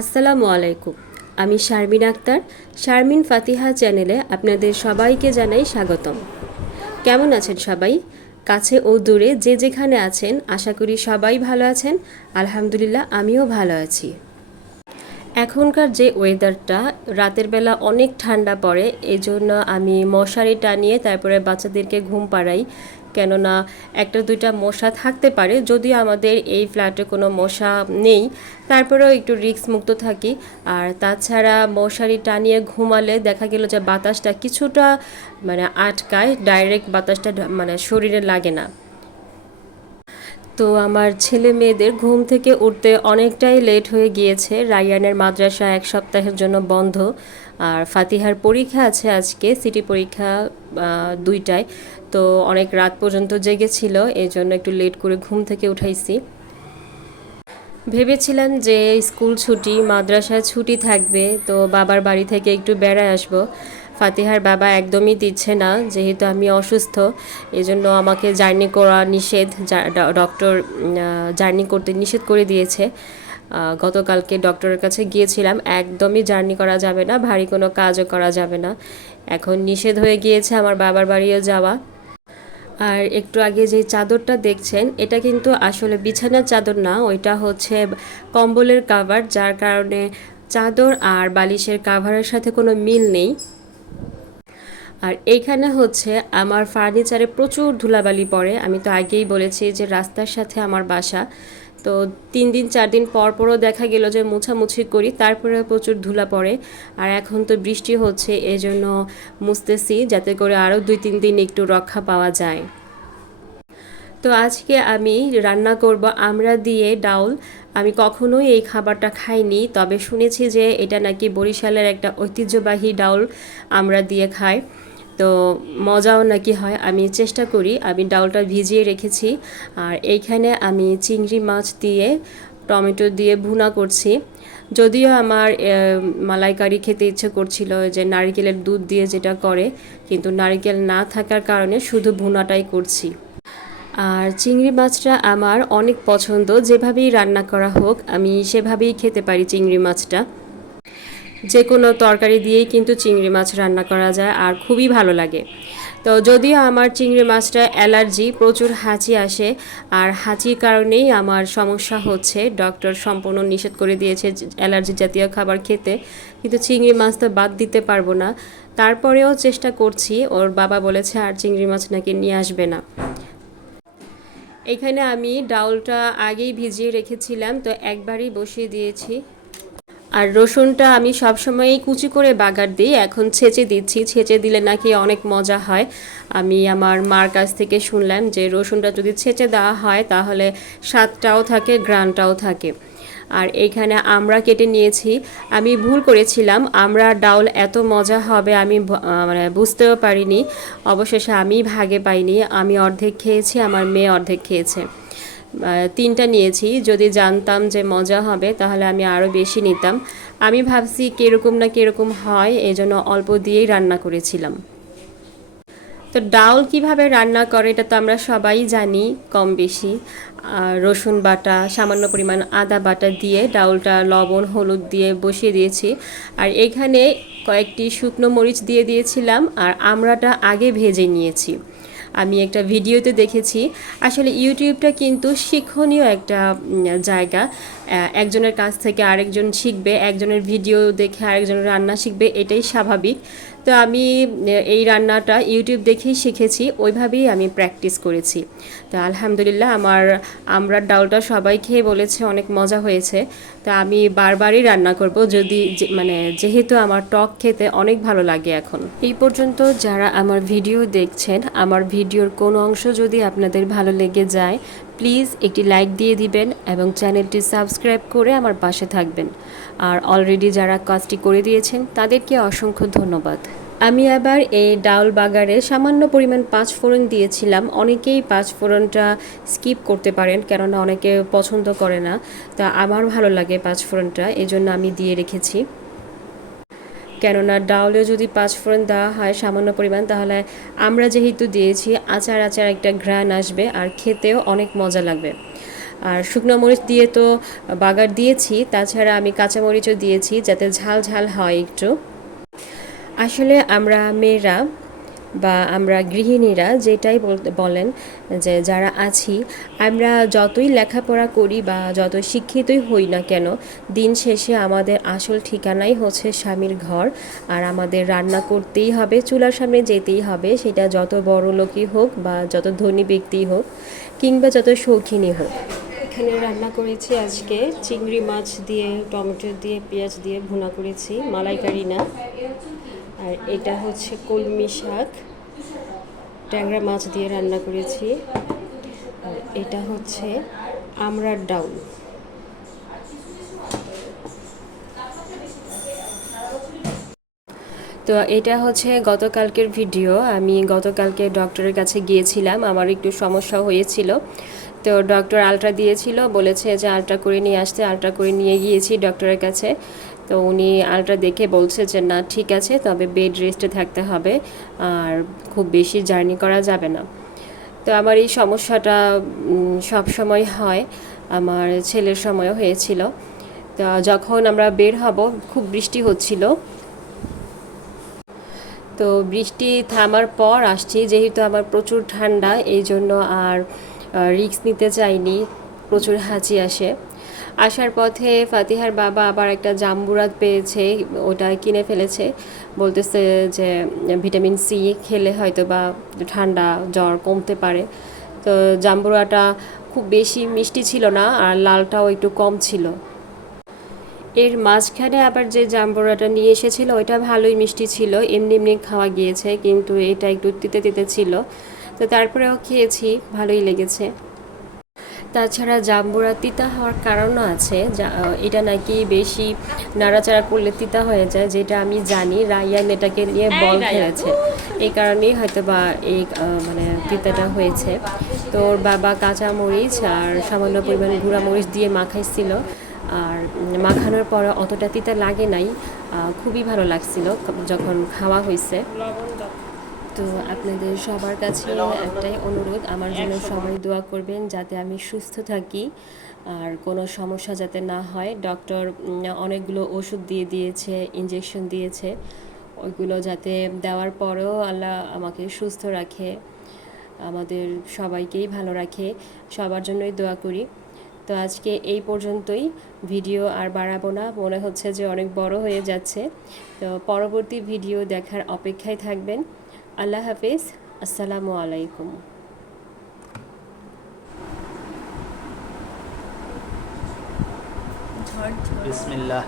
আসসালামু আলাইকুম। আমি শারমিন আক্তার। শারমিন ফাতিহা চ্যানেলে আপনাদের সবাইকে জানাই স্বাগতম। কেমন আছেন সবাই? কাছে ও দূরে যে যেখানে আছেন, আশা করি সবাই ভালো আছেন। আলহামদুলিল্লাহ, আমিও ভালো আছি। এখনকার যে ওয়েদারটা, রাতের বেলা অনেক ঠান্ডা পড়ে, এজন্য আমি মশারি টানিয়ে তারপরে বাচ্চাদেরকে ঘুম পাড়াই। কেননা একটা দুইটা মশা থাকতে পারে যদিও আমাদের এই ফ্ল্যাটে কোনো মশা নেই, তারপরেও একটু রিস্ক মুক্ত থাকি। আর তাছাড়া মশারি টানিয়ে ঘুমালে দেখা গেল যে বাতাসটা কিছুটা মানে আটকায়, ডাইরেক্ট বাতাসটা মানে শরীরে লাগে না। তো আমার ছেলে মেয়েদের ঘুম থেকে উঠতে অনেকটাই লেট হয়ে গিয়েছে। রায়ানের মাদ্রাসা এক সপ্তাহের জন্য বন্ধ। আর ফাতিহার পরীক্ষা আছে আজকে, সিটি পরীক্ষা দুইটায়। তো অনেক রাত পর্যন্ত জেগেছিল এই জন্য একটু লেট করে ঘুম থেকে উঠাইছি। ভেবেছিলাম যে স্কুল ছুটি, মাদ্রাসায় ছুটি থাকবে, তো বাবার বাড়ি থেকে একটু বেড়ায় আসব। ফাতিহার বাবা একদমই দিচ্ছে না, যেহেতু আমি অসুস্থ, এজন্য আমাকে জার্নি করা নিষেধ ডক্টর জার্নি করতে নিষেধ করে দিয়েছে। গতকালকে ডক্টরের কাছে গিয়েছিলাম। একদমই জার্নি করা যাবে না, ভারী কোনো কাজও করা যাবে না। এখন নিষেধ হয়ে গিয়েছে আমার বাবার বাড়িও যাওয়া। আর একটু আগে যে চাদরটা দেখছেন, এটা কিন্তু আসলে বিছানার চাদর না, ওইটা হচ্ছে কম্বলের কাভার যার কারণে চাদর আর বালিশের কাভারের সাথে কোনো মিল নেই। আর এইখানে হচ্ছে আমার ফার্নিচারে প্রচুর ধুলাবালি পড়ে। আমি তো আগেই বলেছি যে রাস্তার সাথে আমার বাসা। তো তিন দিন, চার দিন পর পরও দেখা গেল যে মুছামুছি করি। তারপরে প্রচুর ধুলা পড়ে আর এখন তো বৃষ্টি হচ্ছে, এজন্য মুছতেছি যাতে করে আরও দুই, তিন দিন একটু রক্ষা পাওয়া যায়। তো আজকে আমি রান্না করব আমরা দিয়ে ডাউল। আমি কখনোই এই খাবারটা খাইনি, তবে শুনেছি যে এটা নাকি বরিশালের একটা ঐতিহ্যবাহী ডাউল আমরা দিয়ে খাই। তো মজাও নাকি হয়, আমি চেষ্টা করি, আমি ডাউলটা ভিজিয়ে রেখেছি, আর এইখানে আমি চিংড়ি মাছ দিয়ে, টমেটো দিয়ে ভুনা করছি। যদিও আমার মালাইকারি খেতে ইচ্ছে করছিল যে নারিকেলের দুধ দিয়ে যেটা করে, কিন্তু নারিকেল না থাকার কারণে শুধু ভুনাটাই করছি। আর চিংড়ি মাছটা আমার অনেক পছন্দ, যেভাবেই রান্না করা হোক, আমি সেভাবেই খেতে পারি চিংড়ি মাছটা। যে কোনো তরকারি দিয়েই কিন্তু চিংড়ি মাছ রান্না করা যায় আর খুবই ভালো লাগে। তো যদিও আমার চিংড়ি মাছটা অ্যালার্জি, প্রচুর হাঁচি আসে আর হাঁচির কারণেই আমার সমস্যা হচ্ছে। ডক্টর সম্পূর্ণ নিষেধ করে দিয়েছে অ্যালার্জি জাতীয় খাবার খেতে, কিন্তু চিংড়ি মাছ তো বাদ দিতে পারব না। তারপরেও চেষ্টা করছি, ওর বাবা বলেছে আর চিংড়ি মাছ নাকি নিয়ে আসবে না। এখানে আমি ডাউলটা আগেই ভিজিয়ে রেখেছিলাম, তো একবারই বসিয়ে দিয়েছি। আর রসুনটা আমি সবসময়ই কুচি করে বাগার দিই, এখন ছেঁচে দিচ্ছি। ছেঁচে দিলে নাকি অনেক মজা হয়। আমি আমার মার কাছ থেকে শুনলাম যে রসুনটা যদি ছেঁচে দেওয়া হয় তাহলে স্বাদটাও থাকে গ্রানটাও থাকে। আর এইখানে আমরা কেটে নিয়েছি। আমি ভুল করেছিলাম, আমরা ডাউল এত মজা হবে আমি মানে বুঝতেও পারিনি। অবশেষে আমি ভাগে পাইনি, আমি অর্ধেক খেয়েছি, আমার মেয়ে অর্ধেক খেয়েছে। তিনটা নিয়েছি। যদি জানতাম যে মজা হবে, তাহলে আমি আরও বেশি নিতাম। আমি ভাবছি কীরকম না কীরকম হয় এই জন্য অল্প দিয়েই রান্না করেছিলাম। তো ডাউল কীভাবে রান্না করে, এটা তো আমরা সবাই জানি কম বেশি। রসুন বাটা, সামান্য পরিমাণ আদা বাটা দিয়ে ডাউলটা লবণ, হলুদ দিয়ে বসিয়ে দিয়েছি। আর এখানে কয়েকটি শুকনো মরিচ দিয়ে দিয়েছিলাম, আর আমরাটা আগে ভেজে নিয়েছি। আমি একটা ভিডিওতে দেখেছি। আসলে ইউটিউবটা কিন্তু শিক্ষণীয় একটা জায়গা। একজনের কাছ থেকে আরেকজন শিখবে, একজনের ভিডিও দেখে আরেকজনের রান্না শিখবে, এটাই স্বাভাবিক। তো আমি এই রান্নাটা ইউটিউব দেখেই শিখেছি, ওইভাবেই আমি প্র্যাকটিস করেছি। তো আলহামদুলিল্লাহ আমার আমরা ডালটা সবাই খেয়ে বলেছে, অনেক মজা হয়েছে। তো আমি বারবারই রান্না করব, যদি মানে যেহেতু আমার টক খেতে অনেক ভালো লাগে এখন। এই পর্যন্ত যারা আমার ভিডিও দেখছেন, আমার ভিডিওর কোন অংশ যদি আপনাদের ভালো লেগে যায় প্লিজ একটি লাইক দিয়ে দিবেন এবং চ্যানেলটি সাবস্ক্রাইব করে আমার পাশে থাকবেন। আর অলরেডি যারা কাজটি করে দিয়েছেন, তাদেরকে অসংখ্য ধন্যবাদ। আমি আবার এই ডাউল বাগারে সামান্য পরিমাণ পাঁচ ফোড়ন দিয়েছিলাম। অনেকেই পাঁচ ফোড়নটা স্কিপ করতে পারেন, কেননা অনেকে পছন্দ করে না। তা আমার ভালো লাগে পাঁচ ফোড়নটা, এজন্য আমি দিয়ে রেখেছি। কেননা ডাউলেও যদি পাঁচ ফোড়ন দেওয়া হয় সামান্য পরিমাণ, তাহলে আমরা যেহেতু দিয়েছি, আচার আচার একটা ঘ্রাণ আসবে আর খেতেও অনেক মজা লাগবে। আর শুকনো মরিচ দিয়ে তো বাগার দিয়েছি, তাছাড়া আমি কাঁচামরিচও দিয়েছি যাতে ঝাল ঝাল হয় একটু। আসলে আমরা মেয়েরা বা আমরা গৃহিণীরা যেটাই বলেন যে যারা আছি, আমরা যতই লেখাপড়া করি বা যত শিক্ষিতই হই না কেন, দিন শেষে আমাদের আসল ঠিকানাই হচ্ছে স্বামীর ঘর। আর আমাদের রান্না করতেই হবে, চুলার সামনে যেতেই হবে, সেটা যত বড় লোকই হোক বা যত ধনী ব্যক্তিই হোক, কিংবা যত শৌখিনই হোক। এখানে রান্না করেছি আজকে। চিংড়ি মাছ দিয়ে, টমেটো দিয়ে, পেঁয়াজ দিয়ে ভুনা করেছি, মালাইকারি না। আর এটা হচ্ছে কলমি শাক। ট্যাংরা মাছ দিয়ে রান্না করেছি। আর এটা হচ্ছে আমরার ডাউল। তো এটা হচ্ছে গতকালকের ভিডিও। আমি গতকালকে ডক্টরের কাছে গিয়েছিলাম। আমার একটু সমস্যা হয়েছিল। তো ডক্টর আলট্রা দিয়েছিল, বলেছে যে আলট্রা করে নিয়ে আসতে, আলট্রা করে নিয়ে গিয়েছি ডক্টরের কাছে। তো উনি আলট্রা দেখে বলছে যে, না, ঠিক আছে, তবে বেড রেস্টে থাকতে হবে, আর খুব বেশি জার্নি করা যাবে না। তো আমার এই সমস্যাটা সব সময় হয়, আমার ছেলের সময়ও হয়েছিল। তো যখন আমরা বের হব, খুব বৃষ্টি হচ্ছিল। তো বৃষ্টি থামার পর আসছি, যেহেতু আমার প্রচুর ঠান্ডা, এই জন্য আর রিক্স নিতে চাইনি। প্রচুর হাঁচি আসে। আসার পথে ফাতিহার বাবা আবার একটা জাম্বুরাত পেয়েছে, ওটা কিনে ফেলেছে। বলতেছে যে ভিটামিন সি খেলে হয়তো বা ঠান্ডা জ্বর কমতে পারে। তো জাম্বুরাটা খুব বেশি মিষ্টি ছিল না, আর লালটাও একটু কম ছিল। এর মাঝখানে আবার যে জাম্বুরাটা নিয়ে এসেছিল, ওইটা ভালোই মিষ্টি ছিল, এমনি এমনি খাওয়া গিয়েছে, কিন্তু এটা একটু তিতে তিতে ছিল। তো তারপরেও খেয়েছি ভালোই লেগেছে। তাছাড়া জাম্বুরা তিতা হওয়ার কারণও আছে এটা নাকি বেশি নাড়াচাড়া করলে তিতা হয়ে যায় যেটা আমি জানি রায়ান এটাকে নিয়ে বল খেলেছে। এই কারণেই হয়তো বা এই মানে তিতাটা হয়েছে। তো ওর বাবা কাঁচা মরিচ আর সামান্য পরিমাণে গুঁড়া মরিচ দিয়ে মাখাইছিল। আর মাখানোর পর অতটা তিতা লাগে নাই খুবই ভালো লাগছিল যখন খাওয়া হয়েছে তো আপনাদের সবার কাছে একটাই অনুরোধ, আমার জন্য সবাই দোয়া করবেন যাতে আমি সুস্থ থাকি আর কোনো সমস্যা যাতে না হয়। ডক্টর অনেকগুলো ওষুধ দিয়ে দিয়েছে ইঞ্জেকশন দিয়েছে। ওইগুলো যাতে দেওয়ার পরেও আল্লাহ আমাকে সুস্থ রাখে, আমাদের সবাইকেই ভালো রাখে। সবার জন্যই দোয়া করি। তো আজকে এই পর্যন্তই, ভিডিও আর বাড়াবো না, মনে হচ্ছে যে অনেক বড় হয়ে যাচ্ছে। তো পরবর্তী ভিডিও দেখার অপেক্ষায় থাকবেন। আল্লাহ হাফিজ আসসালামু আলাইকুম বিসমিল্লাহ